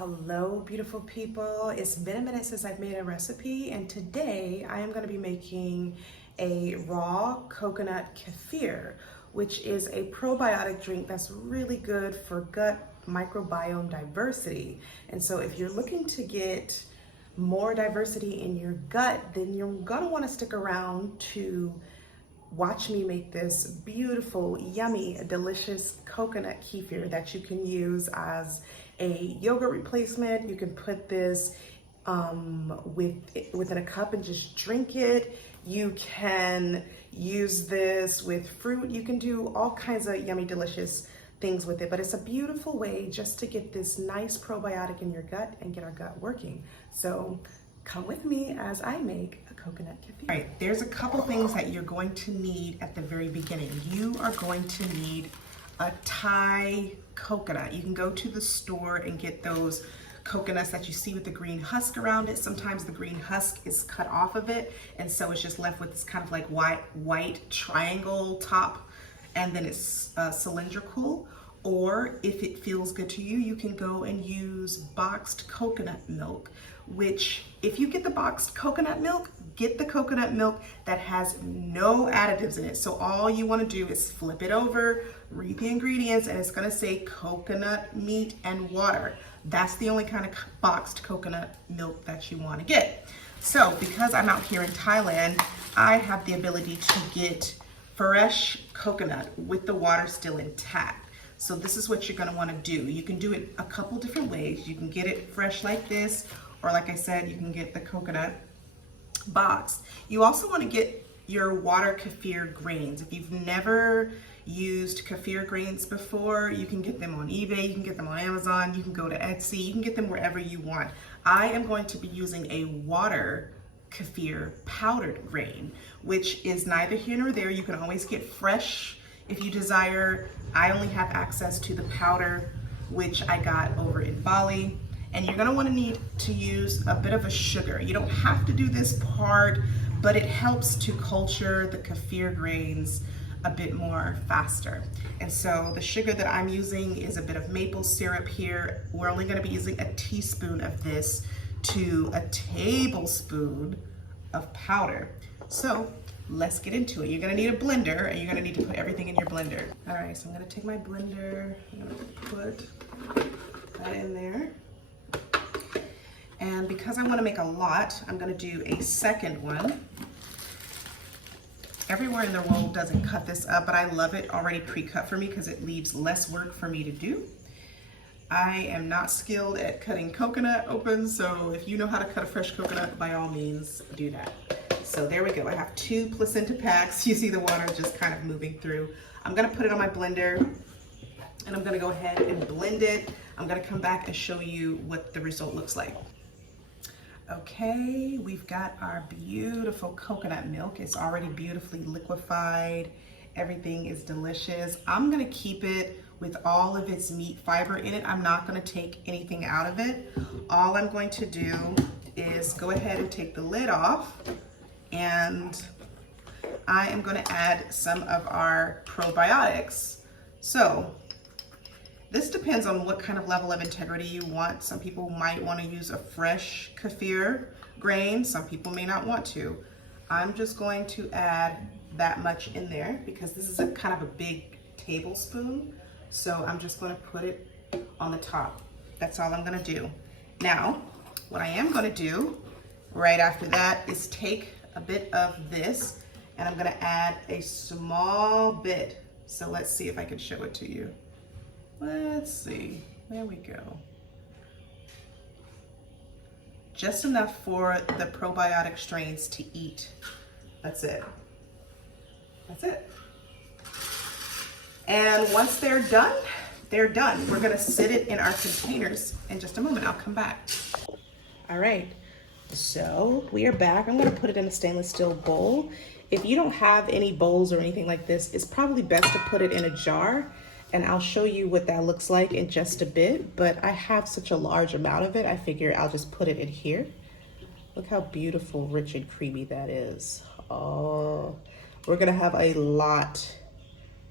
Hello, beautiful people. It's been a minute since I've made a recipe, and today I am going to be making a raw coconut kefir, which is a probiotic drink that's really good for gut microbiome diversity. And so if you're looking to get more diversity in your gut, then you're going to want to stick around to watch me make this beautiful, yummy, delicious coconut kefir that you can use as a yogurt replacement. You can put this within a cup and just drink it. You can use this with fruit. You can do all kinds of yummy, delicious things with it, but it's a beautiful way just to get this nice probiotic in your gut and get our gut working. So come with me as I make a coconut kefir. All right, there's a couple things that you're going to need at the very beginning. You are going to need a Thai coconut. You can go to the store and get those coconuts that you see with the green husk around it. Sometimes the green husk is cut off of it, and so it's just left with this kind of like white triangle top, and then it's cylindrical. Or if it feels good to you, you can go and use boxed coconut milk, which if you get the boxed coconut milk, get the coconut milk that has no additives in it. So all you want to do is flip it over, read the ingredients, and it's going to say coconut, meat, and water. That's the only kind of boxed coconut milk that you want to get. So because I'm out here in Thailand, I have the ability to get fresh coconut with the water still intact. So this is what you're going to want to do. You can do it a couple different ways. You can get it fresh like this, or like I said, you can get the coconut box. You also want to get your water kefir grains. If you've never used kefir grains before, you can get them on eBay, you can get them on Amazon, you can go to Etsy, you can get them wherever you want. I am going to be using a water kefir powdered grain, which is neither here nor there. You can always get fresh if you desire. I only have access to the powder, which I got over in Bali. And you're gonna wanna need to use a bit of a sugar. You don't have to do this part, but it helps to culture the kefir grains a bit more faster. And so the sugar that I'm using is a bit of maple syrup here. We're only gonna be using a teaspoon of this to a tablespoon of powder. So let's get into it. You're gonna need a blender, and you're gonna need to put everything in your blender. All right, so I'm gonna take my blender, I'm gonna put that in there. And because I wanna make a lot, I'm gonna do a second one. Everywhere in the world doesn't cut this up, but I love it already pre-cut for me because it leaves less work for me to do. I am not skilled at cutting coconut open, so if you know how to cut a fresh coconut, by all means, do that. So there we go. I have 2 placenta packs. You see the water just kind of moving through. I'm gonna put it on my blender, and I'm gonna go ahead and blend it. I'm gonna come back and show you what the result looks like. Okay, we've got our beautiful coconut milk. It's already beautifully liquefied. Everything is delicious. I'm gonna keep it with all of its meat fiber in it. I'm not gonna take anything out of it. All I'm going to do is go ahead and take the lid off, and I am gonna add some of our probiotics. So this depends on what kind of level of integrity you want. Some people might want to use a fresh kefir grain. Some people may not want to. I'm just going to add that much in there because this is a kind of a big tablespoon. So I'm just going to put it on the top. That's all I'm going to do. Now, what I am going to do right after that is take a bit of this, and I'm going to add a small bit. So let's see if I can show it to you. Let's see, there we go. Just enough for the probiotic strains to eat. That's it. That's it. And once they're done, they're done. We're gonna sit it in our containers in just a moment. I'll come back. All right, so we are back. I'm gonna put it in a stainless steel bowl. If you don't have any bowls or anything like this, it's probably best to put it in a jar, and I'll show you what that looks like in just a bit, but I have such a large amount of it, I figure I'll just put it in here. Look how beautiful, rich, and creamy that is. Oh, we're gonna have a lot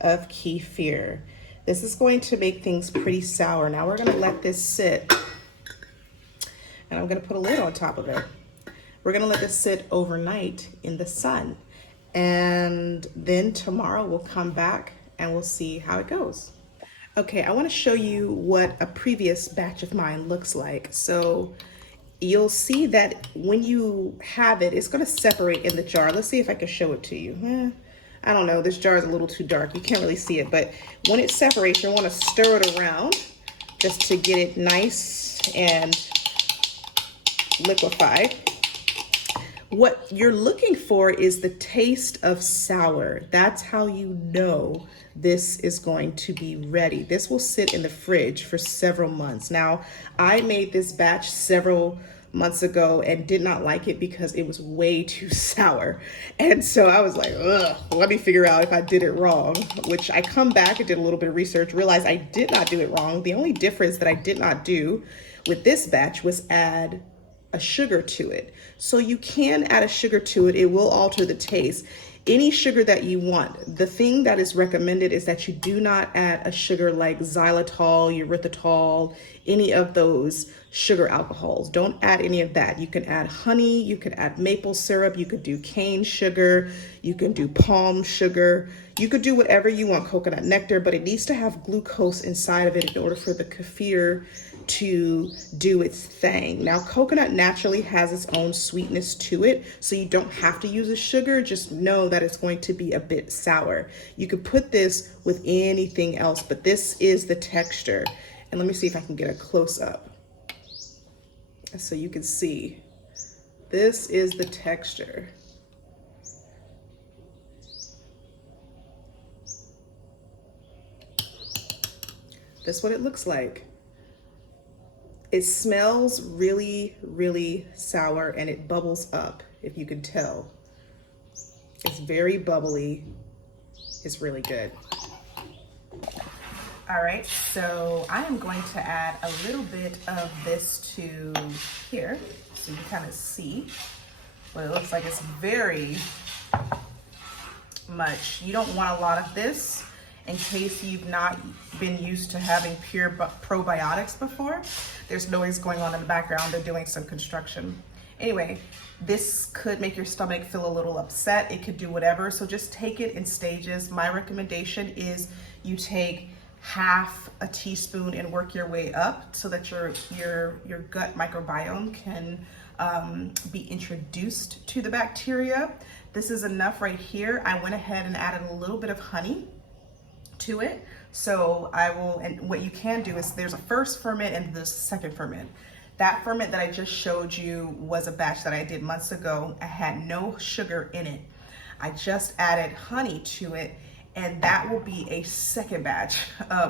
of kefir. This is going to make things pretty sour. Now we're gonna let this sit and I'm gonna put a lid on top of it. We're gonna let this sit overnight in the sun. And then tomorrow we'll come back and we'll see how it goes. Okay, I wanna show you what a previous batch of mine looks like. So you'll see that when you have it, it's gonna separate in the jar. Let's see if I can show it to you. I don't know, this jar is a little too dark. You can't really see it, but when it separates, you wanna stir it around just to get it nice and liquefied. What you're looking for is the taste of sour. That's how you know this is going to be ready. This will sit in the fridge for several months. Now, I made this batch several months ago and did not like it because it was way too sour. And so I was like, ugh, let me figure out if I did it wrong, which I come back and did a little bit of research, realized I did not do it wrong. The only difference that I did not do with this batch was add a sugar to it. So you can add a sugar to it. It will alter the taste. Any sugar that you want. The thing that is recommended is that you do not add a sugar like xylitol, erythritol, any of those sugar alcohols. Don't add any of that. You can add honey, you can add maple syrup, you could do cane sugar, you can do palm sugar, you could do whatever you want, coconut nectar, but it needs to have glucose inside of it in order for the kefir to do its thing. Now, coconut naturally has its own sweetness to it, so you don't have to use a sugar. Just know that it's going to be a bit sour. You could put this with anything else, but this is the texture. And let me see if I can get a close up so you can see. This is the texture. That's what it looks like. It smells really, really sour and it bubbles up, if you can tell. It's very bubbly. It's really good. All right, so I am going to add a little bit of this to here so you kind of see what it looks like. It's very much, you don't want a lot of this in case you've not been used to having pure probiotics before. There's noise going on in the background. They're doing some construction. Anyway, this could make your stomach feel a little upset. It could do whatever. So just take it in stages. My recommendation is you take half a teaspoon and work your way up so that your gut microbiome can be introduced to the bacteria. This is enough right here. I went ahead and added a little bit of honey to it. So I will, and what you can do is there's a first ferment and there's a second ferment. That ferment that I just showed you was a batch that I did months ago. I had no sugar in it. I just added honey to it, and that will be a second batch,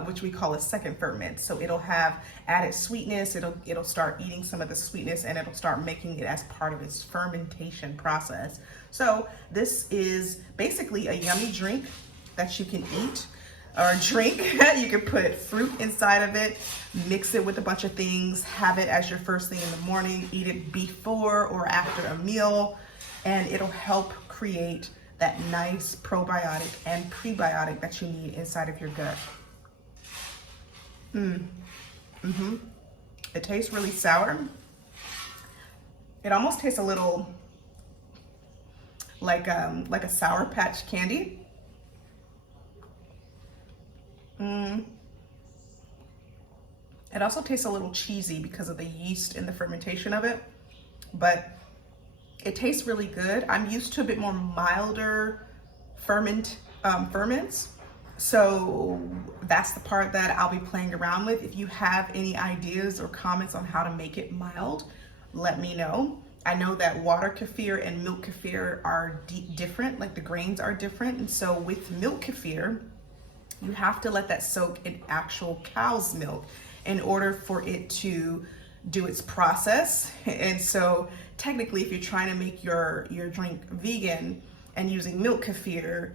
which we call a second ferment. So it'll have added sweetness, it'll start eating some of the sweetness, and it'll start making it as part of its fermentation process. So this is basically a yummy drink that you can eat or drink. You can put fruit inside of it, mix it with a bunch of things, have it as your first thing in the morning, eat it before or after a meal, and it'll help create that nice probiotic and prebiotic that you need inside of your gut. It tastes really sour. It almost tastes a little like a Sour Patch candy. It also tastes a little cheesy because of the yeast and the fermentation of it, but it tastes really good. I'm used to a bit more milder ferments, so that's the part that I'll be playing around with. If you have any ideas or comments on how to make it mild, let me know. I know that water kefir and milk kefir are different, like the grains are different, and so with milk kefir, you have to let that soak in actual cow's milk in order for it to do its process. And so technically, if you're trying to make your drink vegan and using milk kefir,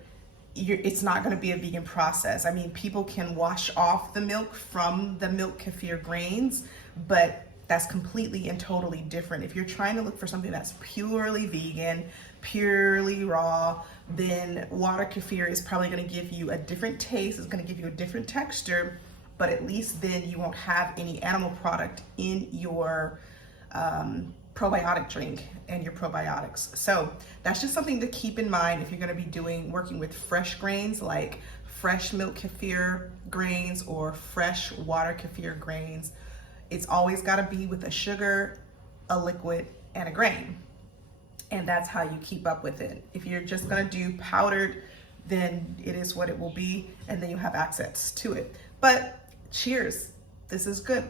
it's not going to be a vegan process. I mean, people can wash off the milk from the milk kefir grains, but that's completely and totally different. If you're trying to look for something that's purely vegan, purely raw, then water kefir is probably going to give you a different taste. It's going to give you a different texture, but at least then you won't have any animal product in your probiotic drink and your probiotics. So that's just something to keep in mind if you're going to be working with fresh grains like fresh milk kefir grains or fresh water kefir grains. It's always got to be with a sugar, a liquid, and a grain. And that's how you keep up with it. If you're just going to do powdered, then it is what it will be, and then you have access to it. But cheers, this is good.